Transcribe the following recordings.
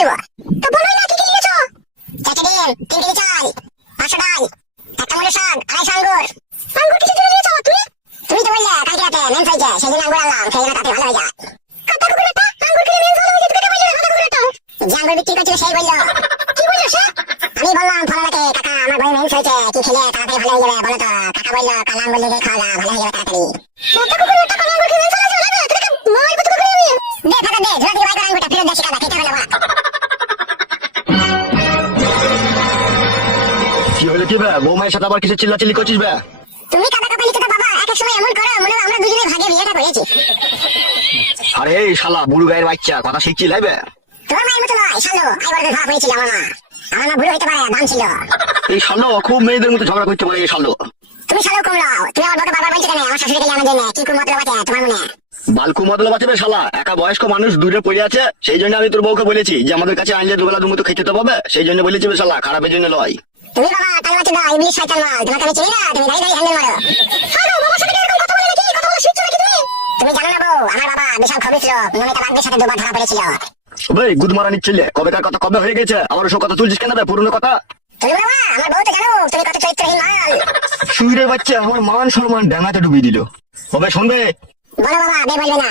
নেব তা বলোই না কি কি নিয়েছো চারটে ডিম তিন কেজি চাল পাঁচশো ডাল একটা মুড়ো শাক আড়াইশো আঙ্গুর আঙ্গুর কিছু জন্য নিয়েছো তুমি তুমি তো বললে কালকে রাতে মেন্স হয়েছে সেই জন্য আঙ্গুর আনলাম সেই জন্য তাতে ভালো হয়ে যায় কাটা কুকুরটা আঙ্গুর খেলে মেন্স ভালো হয়ে যায় তোকে কে বলল কাটা কুকুরটা যে আঙ্গুর বিক্রি করছিল সেই বলল কি বলল সে আমি বললাম ফলাটাকে কাকা আমার বই মেন্স হয়েছে কি খেলে তাড়াতাড়ি ভালো হয়ে যাবে বলো তো কাকা বলল কালা আঙ্গুর লেগে খাওয়া ভালো হয়ে যাবে তাড়াতাড়ি কাটা কুকুরটা কালা আঙ্গুর খেলে মেন্স হয়ে না তোকে মারবো তোকে করে আমি দে ফাটা দে ঝোলা দিয়ে বাইক আঙ্গুরটা ফেরত দে শিকাদা খেতে কি বে? বৌমায়ের সাথে আবার কিছু চিল্লাচিল্লি করছিস বে? তুমি কাদা কাপা লিখে বাবা এক এক সময় এমন করো মনে হয় আমরা দুজনে ভাগে বিয়েটা করেছি। আরে এই শালা বুড়ো গায়ের বাচ্চা কথা শিখছি লাইবে তোমার মায়ের মতো নয় শালো। আইবার ধরা পড়েছিল আমার মা। আমার মা বুড়ো হইতে পারে দাম ছিল। এই শালো খুব মেয়েদের মতো ঝগড়া করতে পারে এই শালো। তুমি শালো কমলাও তুমি আমার বউকে বারবার বলছো কেন? আমার শাশুড়িকে জানা জন্য কি কোন মতলব আছে তোমার মনে? বালকু মতল বাঁচবে শালা একা বয়স্ক মানুষ দূরে পড়ে আছে সেই জন্য আমি তোর বউকে বলেছি যে আমাদের কাছে আনলে দুবেলা দুমতো খেতে তো পাবে সেই জন্য বলেছি শালা খারাপের জন্য লয়। তুমি বাবা তাই মাছ দাও ইবলিশ শয়তান মাল। তোমাকে আমি চিনি না তুমি দাঁড়িয়ে দাঁড়িয়ে হ্যান্ডেল মারো। হারো বাবার সাথে এরকম কথা বলে নাকি? কথা বলা শিখছো নাকি তুমি? তুমি জানো না বউ আমার বাবা বিশাল খবিস লোক নমিতা বাগদের সাথে দুবার ধরা পড়েছিল। ভাই গুদমারা নিচ্ছিলে কবেকার কথা কবে হয়ে গেছে? আমার ওসব কথা তুলছিস কেন বে পুরনো কথা? তুমি বাবা আমার বউ তো জানো তুমি কত চরিত্রহীন মাল। শুইরে বাচ্চা আমার মান সম্মান ড্যামাতে ডুবিয়ে দিল। কবে শুনবে? বলো বাবা বে বলবে না।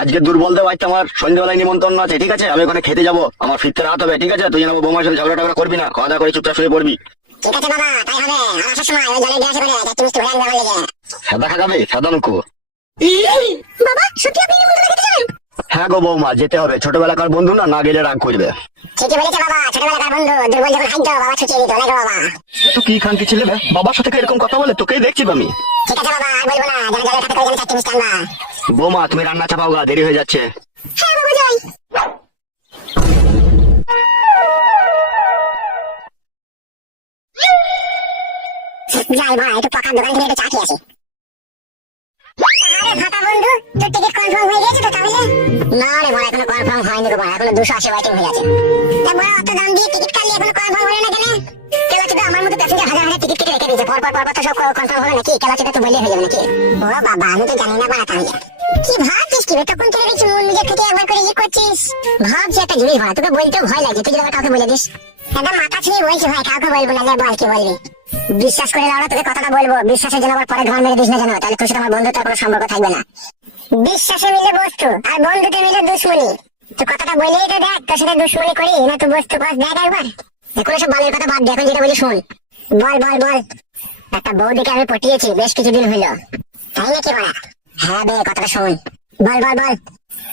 আজকে দুর্বল দেব আজকে আমার সন্ধ্যেবেলায় নিমন্ত্রণ আছে ঠিক আছে? আমি ওখানে খেতে যাব আমার ফিরতে রাত হবে ঠিক আছে? তুই যেন বৌমার সাথে ঝগড়া টগড়া করবি না খাওয়া দাওয়া করে চুপচাপ শুয়ে পড়বি। ঠিক আছে বাবা তাই হবে আর আসার সময় ওই জলের গ্লাসে করে চারটি মিষ্টি ভরে আনবে আমার সাদা খাবে সাদা মুখো। বাবা সত্যি আপনি নিমন্ত্রণ খেতে যাবেন হ্যাঁ গো বৌমা যেতে হবে ছোটবেলাকার বন্ধু না না গেলে রাগ করবে। ঠিকই বলেছে বাবা ছোটবেলাকার বন্ধু দুর্বল যখন খাইতো বাবা ছুটিয়ে দিত নাকি বাবা? তো কি খানকি ছিলে বাবার সাথে এরকম কথা বলে? তোকেই দেখছি আমি। ঠিক আছে বাবা আর বলব না যেন জলের খাতে করে যেন চারটি মিষ্টি আনবা। বৌমা, তুমি রান্না চাপাও গা দেরি হয়ে যাচ্ছে। হ্যাঁ কনফার্ম না আমার মতো টিকিট কেটে দিয়েছে। নাকি? হয়ে যাবে নাকি? ও বাবা, আমি তো জানি না বাড়া কি ভাবছিস কি? তখন থেকে দেখছি মন নিজের থেকে একবার করে ইয়ে করছিস। ভাবছি একটা জিনিস ভাড়া তোকে বলতেও ভয় লাগে তুই যদি কাউকে বলে দিস। একদম মাথা ছিঁড়ে বলছি, ভাই, কাউকে বলব না বল, কি বলবি? বিশ্বাস করে লাউড়া তোকে কথাটা বলব। বিশ্বাসের জন্য আবার পরে ঘর মেরে দিস না জানো তাহলে তোর আমার বন্ধুত্বের কোনো সম্পর্ক থাকবে না। বিশ্বাসে মিলে বস্তু, আর বন্ধুতে মিলে দুশ্মনী। তুই কথাটা বলেই তো দেখ, তোর সাথে দুশ্মনী করি, না তুই বস্তু পাস দেখ একবার। এখন সব বালের কথা বাদ দে, এখন যেটা বলি শোন। বল বল বল। একটা বৌদিকে আমি পটিয়েছি, বেশ কিছুদিন হইল তাই নাকি বলা? হ্যাঁ বে কথাটা শোন। বল বল বল।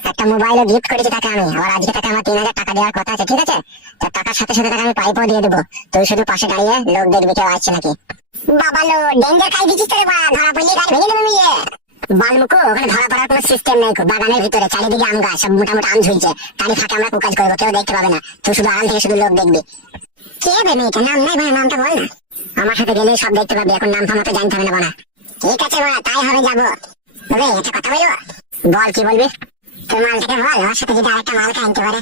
একটা মোবাইলে গিফট করেছি তাকে আমি। আবার আজকে তাকে আমার তিন হাজার টাকা দেওয়ার কথা আছে ঠিক আছে? তার টাকার সাথে সাথে তাকে আমি পাইপও দিয়ে দেবো। তুই শুধু পাশে দাঁড়িয়ে লোক দেখবি কেউ আসছে নাকি। বাবা লো ডেঞ্জার খাই দিচ্ছিস তোরে বা? ধরা পড়লে গাড়ি ভেঙে দেবে মিয়ে বালমুকো ওখানে ধরা পড়ার কোনো সিস্টেম নেই বাগানের ভিতরে চারিদিকে আম গাছ সব মোটামুটি আম ঝুলছে। তারই ফাঁকে আমরা কুকাজ করব কেউ দেখতে পাবে না। তুই শুধু আরাম থেকে শুধু লোক দেখবি। কে হবে মেয়েটা নাম নাই ভাই নামটা বল না। আমার সাথে গেলেই সব দেখতে পাবি এখন নাম ফামা তো জানতে হবে না বানা ঠিক আছে বা তাই হবে যাব। তবে একটা কথা বলব বল কি বলবি তোর মালটাকে বল আমার সাথে যদি আরেকটা মাল আনতে পারে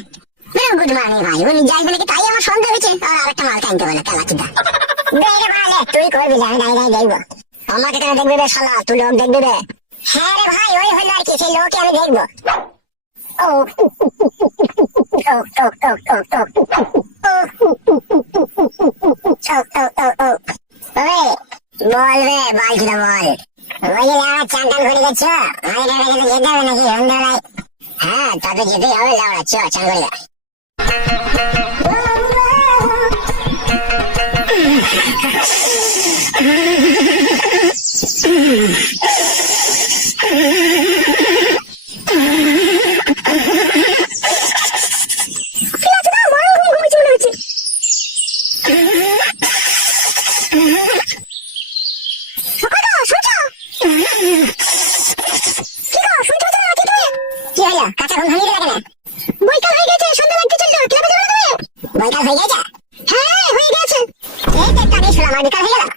গুড মর্নিং ভাই উনি যাইবে নাকি তাই আমার সন্দেহ হয়েছে আর আরেকটা মাল আনতে বলে কেলা চিন্তা বেরে ভালে তুই করবি আমি দাঁড়িয়ে দাঁড়িয়ে দেখব আমাকে কেন দেখবি বে শালা তুই লোক দেখবি বে হ্যাঁ রে ভাই ওই হলো আর কি সেই লোককে আমি দেখব ও ও ও ও ও ও ও ও ওরে বল রে বল কি বল যে আমার চান টান করে গেছো আমি এটা কিন্তু যেতে হবে নাকি? সন্ধ্যাবেলায় হ্যাঁ তবে যেতেই হবে লাউড়া চ কি বৈকাল হয়ে গেছে? হ্যাঁ হয়ে গেছে। এই তো একটা হলো আমার বিকাল হয়ে গেল।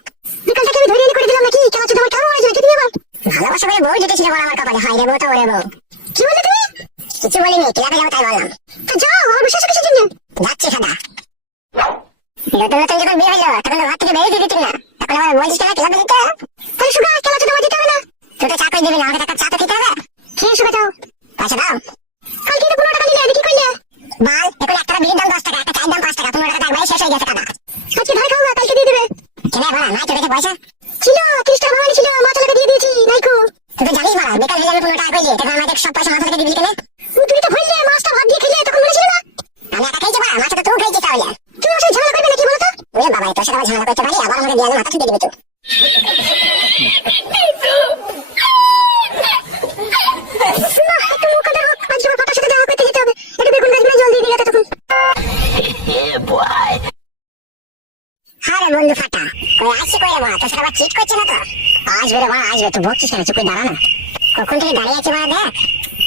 বিকালটাকে আমি ধরে করে দিলাম নাকি? কেমন চোদ্দ কেমন হয়েছে? নাকি আবার ভালোবাসা করে বউ জুটেছিল বড় আমার কপালে। হয় রে বউ তো ওরে বউ। কি বললে তুমি? কিছু বলিনি ক্লাবে যাব তাই বললাম। তো যাও আমার বিশ্বাস কিসের জন্য? যাচ্ছি সাদা। নতুন নতুন যখন বিয়ে হলো তখন ঘর থেকে বেরিয়ে দিতি না। এখন আবার বলছিস কেন ক্লাবে যেতে? তাহলে সুগা কেমন চোদ্দ যেতে হবে না। তুই তো চা করে দিবি না আমাকে একটা চা তো খেতে হবে খেয়ে সুগা যাও পয়সা দাও কালকে তো পনেরো টাকা দিলে আমি কি করলে বাল এখন এক টাকা বিলির আছে কাদা আজকে ধার খাও না কালকে দিয়ে দেবে কেন বলা নাই তোর কাছে পয়সা ছিল তিরিশ টাকা ভাঙানি ছিল মাথা টাকা দিয়ে দিয়েছি নাইকো তুই তো জানিস বলা বেকার হয়ে যাবে পনেরো টাকা কইলে তখন আমাদের সব পয়সা মাথা থেকে দিবি কেন তুই তো ভুললে মাছটা ভাত দিয়ে খেলে তখন মনে ছিল না আমি একা খাইছি বলা মাছটা তো তুই খাইছিস তাহলে তুই আমার সাথে ঝামেলা করবি নাকি বলতো ওরে বাবা তোর সাথে আবার ঝামেলা করতে পারি তো। ফাটা। করছে না তো? আসবে রে আসবে। তুই বকছিস কেন? করে না। কখন থেকে দাঁড়িয়ে আছে মা দেখ?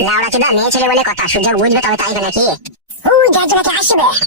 লাউড়া চুদা, মেয়ে ছেলে বলে কথা। সুযোগ বুঝবে তবে তাই তো নাকি? ওই যার জন্য কি আসবে।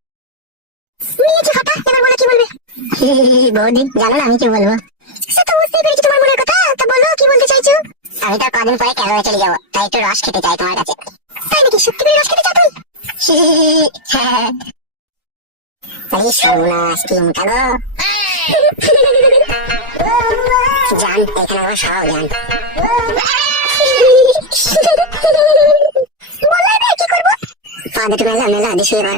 এবার বলো কি বলবে? বৌদি জানো না আমি কি বলব? সে তো বুঝতেই পেরেছি তোমার মনের কথা। তা বলো কি বলতে চাইছো? আমি তো কদিন পরে চলে যাব তাই একটু রস খেতে চাই তোমার কাছে। তাই নাকি? সত্যি করে রস খেতে চাও তুমি? সর্বনাশ কি মোটা গো। জান এখানে আমার সব জান। বলো কি করব? পা দুটো মেলা মেলা দিছি এবার।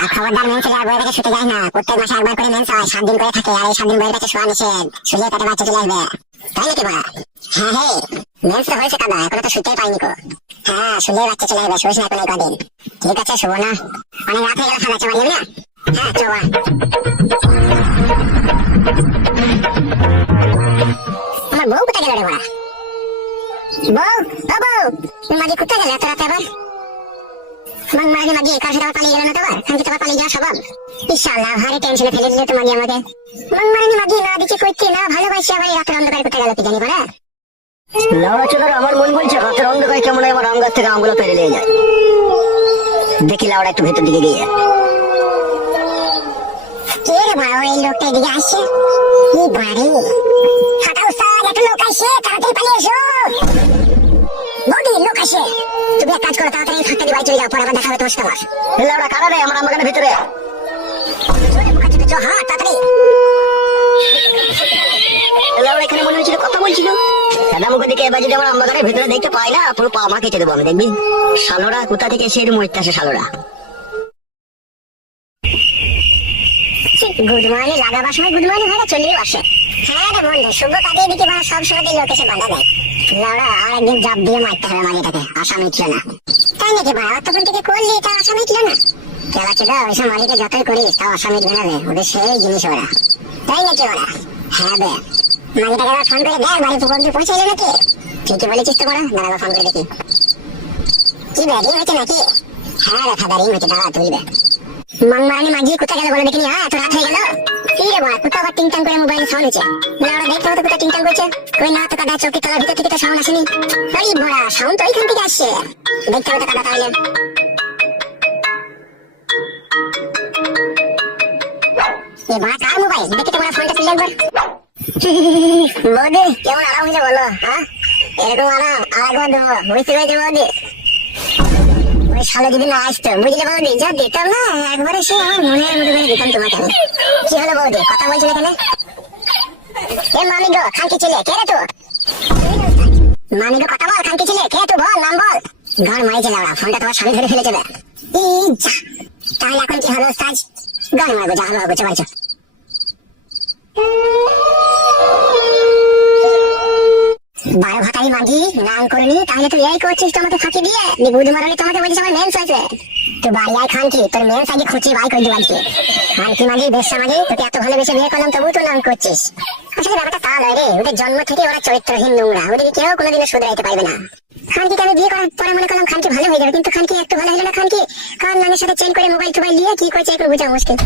আর খবরদার মেন্স হলে আর বইয়ের কাছে শুতে যায় না। প্রত্যেক মাসে একবার করে মেন্স হয় সাত দিন করে থাকে আর এই সাত দিন বইয়ের কাছে শোয়া নিষেধ। শুলে তাতে বাচ্চা চলে আসবে। তাই নাকি বলা? হ্যাঁ হ্যাঁ মেন্স তো হয়েছে কাদা, এখনও তো শুতেই পাইনি কো। হ্যাঁ শুলে বাচ্চা চলে আসবে, শুয়েছ না এই কদিন। ঠিক আছে শুভ না। অনেক রাত হয়ে গেল চলে যাবি না? হ্যাঁ চোবা আমার বউ কোথায় গেল রে বড়া বউ বউ মাঝে কোথায় গেলে এত রাতে আবার? মাং মাঝে মাঝে কার সাথে পালিয়ে গেল না তো আবার? আমি তো আবার পালিয়ে যাওয়া স্বভাব? ইনশাআল্লাহ ভারী টেনশনে ফেলে দিলে তো মাঝে আমাকে। মাং মাঝে মাঝে না দিকে কইতে না ভালোবাসি আবার রাতের অন্ধকার কোথায় গেল কি জানি বড়া লাউড়া আমার মন বলছে রাতের অন্ধকারে কেমন আমার আম গাছ থেকে আমগুলো পেরে নিয়ে যায়। দেখি লাউড়া একটু ভেতর দিকে গিয়ে। কে রে বড়া ওই লোকটা এদিকে আসছে? কি বাড়ি? উস্তাদ একটা লোক আসছে তাড়াতাড়ি পালিয়ে এসো। বৌদি লোক আসে তুমি এক কাজ করো তাড়াতাড়ি ফাঁকটা বাড়ি চলে যাও পরে আবার দেখা হবে তোমার সাথে আমার এ লাউড়া কারা আমার ভিতরে। জোরে মুখা চুপে চো হ্যাঁ তাড়াতাড়ি। এ এখানে মনে হচ্ছিল কথা বলছিল। দাদা দিকে এবার যদি আমার আম ভিতরে দেখতে পাই না পুরো পা মা কেটে দেবো আমি। দেখবি? শালোরা কোথা থেকে এসে মরতে আসে শালোরা? গুড মর্নিং লাগাবার সময় গুড মর্নিং হয়ে চলেও আসে হ্যাঁ রে বন্ধু শুভ কাজে দিকে সব সময় লোক এসে বাধা দেয়। লাউড়া আর একদিন জাপ দিয়ে মারতে হবে মালিটাকে আশা মিটল না। তাই নাকি ভাই তখন থেকে করলি তা আশা মিটল না? খেলা ছিল ওইসব মালিকে যতই করিস, তাও আশা মিটবে না রে, ওদের সেই জিনিস ওরা। তাই নাকি ওরা? হ্যাঁ বে। মালিটাকে আবার হ্যাঁ মাঝি কোথায় গেল বলে দেখিনি এত রাত হয়ে গেল। রে বাবা কোথাও আবার টিংটাং করে মোবাইল সাউন্ড হচ্ছে না, ওরা দেখতে হতো কোথায় টিংটাং করছে। ওই না, তো কাদা চৌকি তলার ভিতর থেকে তো সাউন্ড আসেনি। আরে বড়া সাউন্ড তো ওইখান থেকে আসছে। দেখতে হবে কাদা তাহলে। এ বাবা কার মোবাইল দেখে তো ফোনটা তুলে একবার বৌদি, কেমন আরাম হয়েছে বলো হ্যাঁ? এরকম আরাম আর একবার দেবো, বুঝতে পেরেছি বৌদি? ওই শালে যদি না আসতো। বুঝলে বৌদি? যা দিতাম না, একবারে সে আমার মনের মতো করে দিতাম তোমাকে কি হলো বৌদি? কথা বলছিল এখানে এ মামি গো, খানকি ছেলে, কে রে তো মামি কথা বল, খানকি ছেলে, কে তো বল, নাম বল। ঘর মাইছে লাউড়া, ফোনটা তোমার স্বামী ধরে ফেলেছে তাহলে এখন কি হলো সাজ গান মারবো, যা হলো গোছে বাড়ি বারো ভাতারি মাগি, নাম করিনি, তাহলে তুই এই করছিস তোমাকে ফাঁকি দিয়ে? নি গুদ মারানি তোমাকে বলছিস আমার মেন্স হয়েছে তুই বাড়ি আয় খান তোর মেন্স আগে খুঁচিয়ে বাই করে দিবান কি খানকি মাগি, বেশা মাগি? তোকে এত ভালোবেসে বিয়ে করলাম তবু তো নাম করছিস। আসলে ব্যাপারটা তা নয় রে। ওদের জন্ম থেকে ওরা চরিত্রহীন নোংরা। ওদের কেউ কোনোদিনও শুধরাইতে পারবে না। খানকিকে আমি বিয়ে করার পরে মনে করলাম খানকি ভালো হয়ে যাবে, কিন্তু খানকি একটু ভালো হলো না খানকি কার নামের সাথে চেঞ্জ করে মোবাইল টোবাইল দিয়ে কি করছে একটু বোঝা মুশকিল।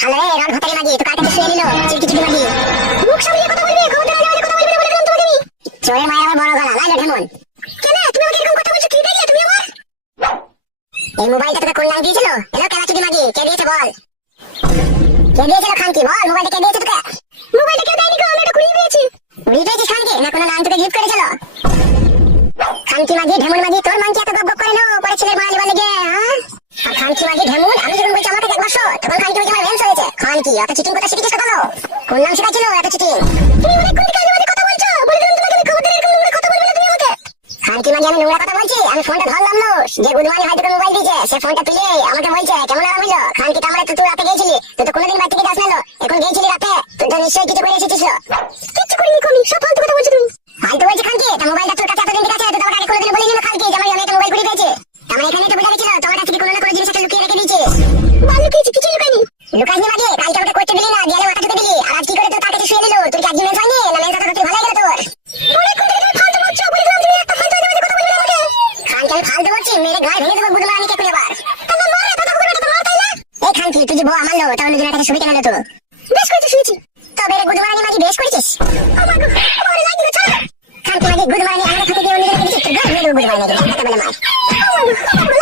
হ্যালো এ রড ভাতারি মাগি তো কাছে শুয়ে নিল চিরকি চিরকি মাগি। মুখ সামলিয়ে কথা বলবি, খবরদার আগে কথা বলবি না বলে দিলাম তোমাকে আমি। চোরের মাগি না মাগি মাগি নো হ্যাঁ? খানকি মাগি, ঢেমুন, আমি যখন বলছি, আমার কাছে এক বছর তখন খানকি বলছে আমার কি, এত চিটিং কথা শিখেছিস কখনো? কোন নাম শেখাচ্ছিল এত চিটিং তুমি অনেক কোন কাজে বাজে কথা বলছো, বলে দিলাম তোমাকে খবরদার এরকম নোংরা কথা বলবে না তুমি আমাকে। খানকি মানে আমি নোংরা কথা বলছি? আমি ফোনটা ধরলাম না। যে গুদমানি হয়তো মোবাইল দিয়েছে, সে ফোনটা তুলে আমাকে বলছে, কেমন আরাম হইল? খানকি তো আমরা তো তুই রাতে গেছিলি তুই তো কোনোদিন বাড়ি থেকে যাস না। এখন গেছিলি রাতে? তুই তো নিশ্চয়ই কিছু করে এসেছিস। বউ আমার লো তাহলে দুজনের কাছে শুবি কেন তো বেশ করেছিস শুনেছি। তবে রে গুদমারানি মাগি বেশ করেছিস? আমার গো আমার লাগি না চল। খানকি মাগি গুদমারানি আমার কাছে গিয়ে অন্য জায়গায় মেরে দেবো গুদমারানি একটা বলে মার। গো, আমার